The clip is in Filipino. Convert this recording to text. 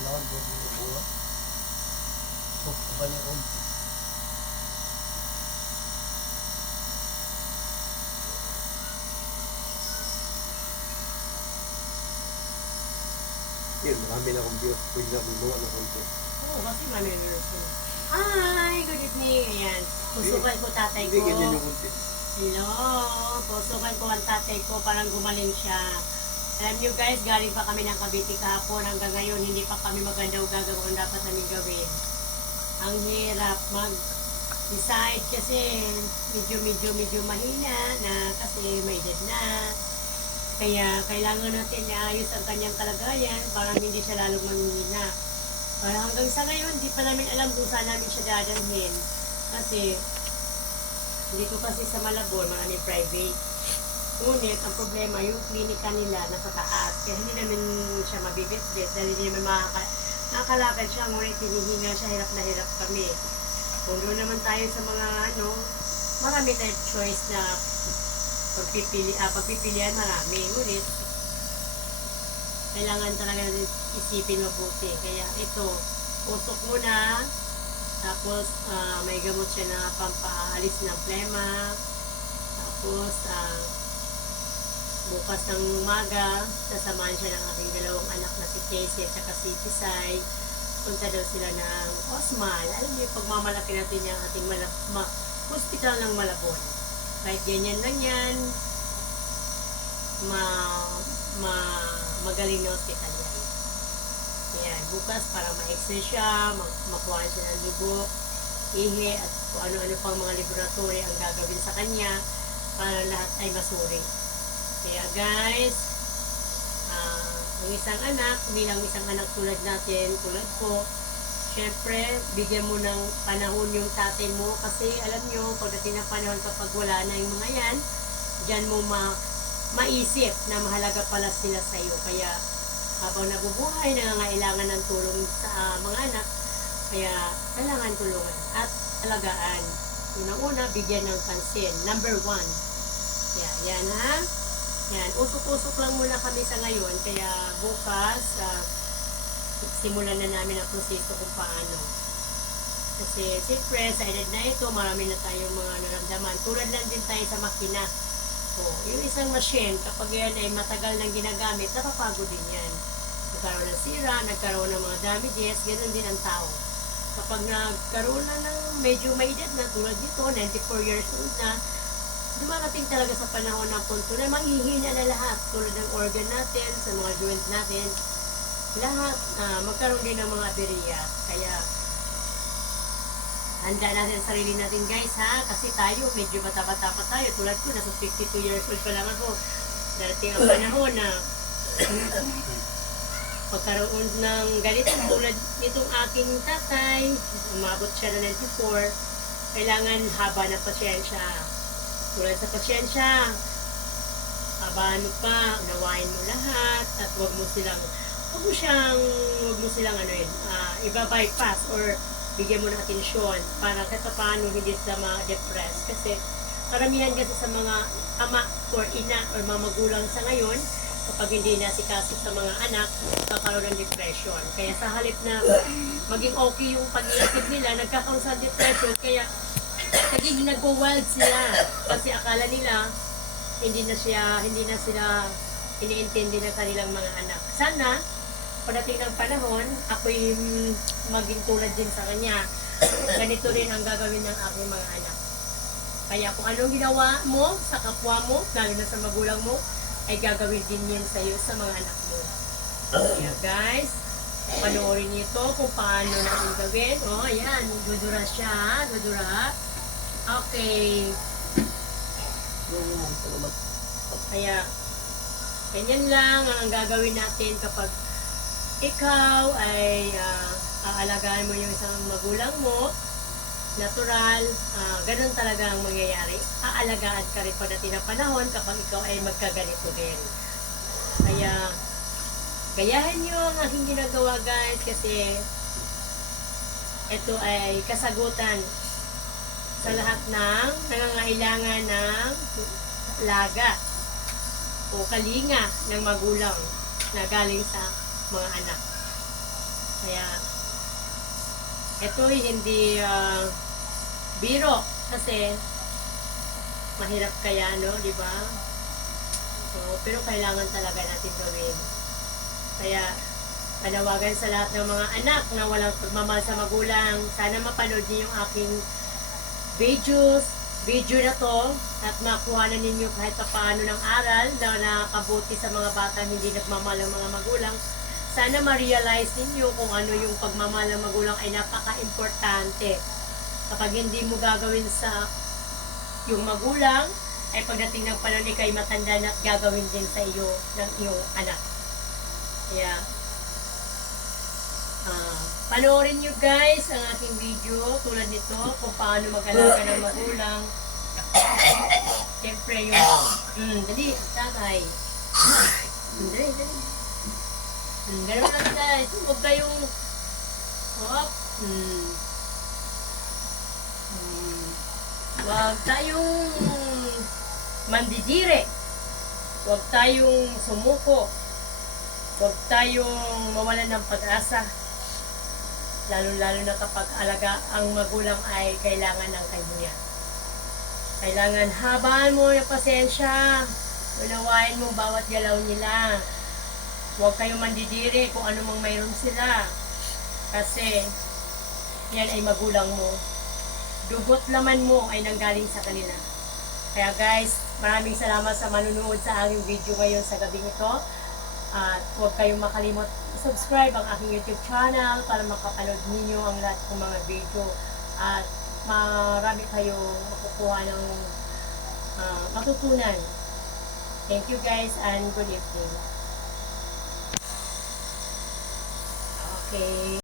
Lawan ko yung buwa. So, kabalik ko. Yun, marami na akong views. Pwede na gumawa ng konti. Oo, kasi manonood sila. Hi! Good evening! Ayan. Pusukan ko tatay Hindi ko. ganyan yung konti. Hello! Pusukan ko ang tatay ko. Parang gumaling siya. Alam niyo guys, galing pa kami ng Cavite kahapon. Hanggang ngayon, hindi pa kami maganda o gagawin dapat namin gawin. Ang hirap mag decide kasi medyo medyo medyo mahina na kasi may edad na. Kaya kailangan natin iayos ang kanyang kalagayan para hindi siya lalong manghihina. Para hanggang sa ngayon, di pa namin alam kung saan namin siya dadalhin. Kasi, dito kasi sa Malabon, maraming private. Ngunit, ang problema, yung klinika nila nasa taas. Kaya hindi namin siya mabibit-bit dahil hindi naman makaka nakakalakad siya. Ngunit hinihinga siya, hirap na hirap kami. Kung doon naman tayo sa mga ano, marami tayong choice na pagpipili, ah, pagpipilian marami. Ngunit, kailangan talaga isipin mabuti. Kaya ito, usok muna, tapos ah, may gamot siya na pampaalis ng plema, tapos ah, bukas ng umaga, sasamahan siya ng aking dalawang anak na si Casey at saka si Tisay. Punta daw sila ng Osmal. Alam niyo, pagmamalaki natin yung ating malab ma hospital ng Malabon. Kahit ganyan lang yan, ma, ma, magaling na hospital yan. Ayan, bukas para ma-excel siya, ma makuha siya ng lubok, ihe, at kung ano-ano pang mga laboratory ang gagawin sa kanya para lahat ay masuri. Kaya guys, ah, ang isang anak, bilang isang anak tulad natin, tulad ko, syempre, bigyan mo ng panahon yung tatay mo kasi alam nyo, pagdating ng panahon kapag wala na yung mga yan, dyan mo ma maisip na mahalaga pala sila sa iyo. Kaya habang nabubuhay, nangangailangan ng tulong sa ah, mga anak, kaya kailangan tulungan at alagaan. Unang-una, bigyan ng pansin. Number one. Yan, yan ha. Yan, usok-usok lang muna kami sa ngayon, kaya bukas, ah, simulan na namin ang proseso kung paano. Kasi siyempre, sa edad na ito, marami na tayong mga naramdaman. Tulad lang din tayo sa makina. O, yung isang machine, kapag yan ay matagal nang ginagamit, napapagod din yan. Nagkaroon ng sira, nagkaroon ng mga damages, ganun din ang tao. Kapag nagkaroon na ng medyo may edad na, tulad nito, 94 years old na, dumarating talaga sa panahon ng punto na manghihina na lahat, tulad ng organ natin, sa mga joint natin, lahat, ah, magkaroon din ng mga aberya. Kaya, handa natin ang sarili natin guys ha, kasi tayo, medyo bata-bata pa tayo. Tulad ko, nasa 52 years old pa lang ako. Darating ang panahon na pagkaroon ng ganito tulad nitong aking tatay, umabot siya na 94, kailangan haba ng pasyensya. Tulad sa pasyensya, habaan mo pa, unawain mo lahat, at wag mo silang, wag mo siyang, wag mo silang ano yun, ah, iba-bypass or bigyan mo ng atensyon para kahit pa paano hindi sila ma-depress. Kasi karamihan kasi sa mga ama or ina or mga magulang sa ngayon, kapag hindi nasikaso sa mga anak, kakaroon ng depression. Kaya sa halip na maging okay yung pag-iisip nila, nagkakaroon sa depression, kaya naging nagwo-wild sila. Kasi akala nila, hindi na siya, hindi na sila iniintindi ng kanilang mga anak. Sana, pagdating ng panahon, ako'y maging tulad din sa kanya. Ganito rin ang gagawin ng aking mga anak. Kaya kung anong ginawa mo sa kapwa mo, lalo na sa magulang mo, ay gagawin din yan sa iyo sa mga anak mo. Kaya guys, panoorin niyo ito kung paano natin gawin. O, oh, ayan, dudura siya, dudura. Okay. Kaya, ganyan lang ang gagawin natin kapag ikaw ay ah, aalagaan mo yung isang magulang mo, natural, ah, ganun talaga ang mangyayari. Aalagaan ka rin pagdating ng panahon kapag ikaw ay magkaganito din. Kaya, gayahin nyo ang aking ginagawa guys kasi ito ay kasagutan sa lahat ng nangangailangan ng laga o kalinga ng magulang na galing sa mga anak. Kaya, ito hindi ah, biro kasi mahirap kaya, no? Di ba? So, pero kailangan talaga natin gawin. Kaya, panawagan sa lahat ng mga anak na walang pagmamahal sa magulang. Sana mapanood niyo yung aking videos, video na to at makuha na ninyo kahit pa paano ng aral na nakakabuti sa mga bata hindi nagmamahal ang mga magulang. Sana ma-realize ninyo kung ano yung pagmamahal ng magulang ay napaka-importante. Kapag hindi mo gagawin sa yung magulang, ay pagdating ng panahon ikay matanda na gagawin din sa iyo ng iyong anak. Kaya, ah, panoorin nyo guys ang aking video tulad nito kung paano mag-alaga ng magulang. Siyempre yung, mm, dali, tatay. Dali, dali. Mm, ganun lang guys. Huwag kayong, hop, mm, mm, huwag tayong mandidire. Huwag tayong sumuko. Huwag tayong mawalan ng pag-asa. Lalo-lalo na kapag alaga ang magulang ay kailangan ng kanya. Kailangan habaan mo ng pasensya. Unawain mo bawat galaw nila. Huwag kayong mandidiri kung ano mang mayroon sila. Kasi yan ay magulang mo. Dugot laman mo ay nanggaling sa kanila. Kaya guys, maraming salamat sa manunood sa aking video ngayon sa gabing ito. At huwag kayong makalimot subscribe ang aking YouTube channel para makapanood ninyo ang lahat ng mga video. At marami kayong makukuha ng ah, matutunan. Thank you guys and good evening. Okay.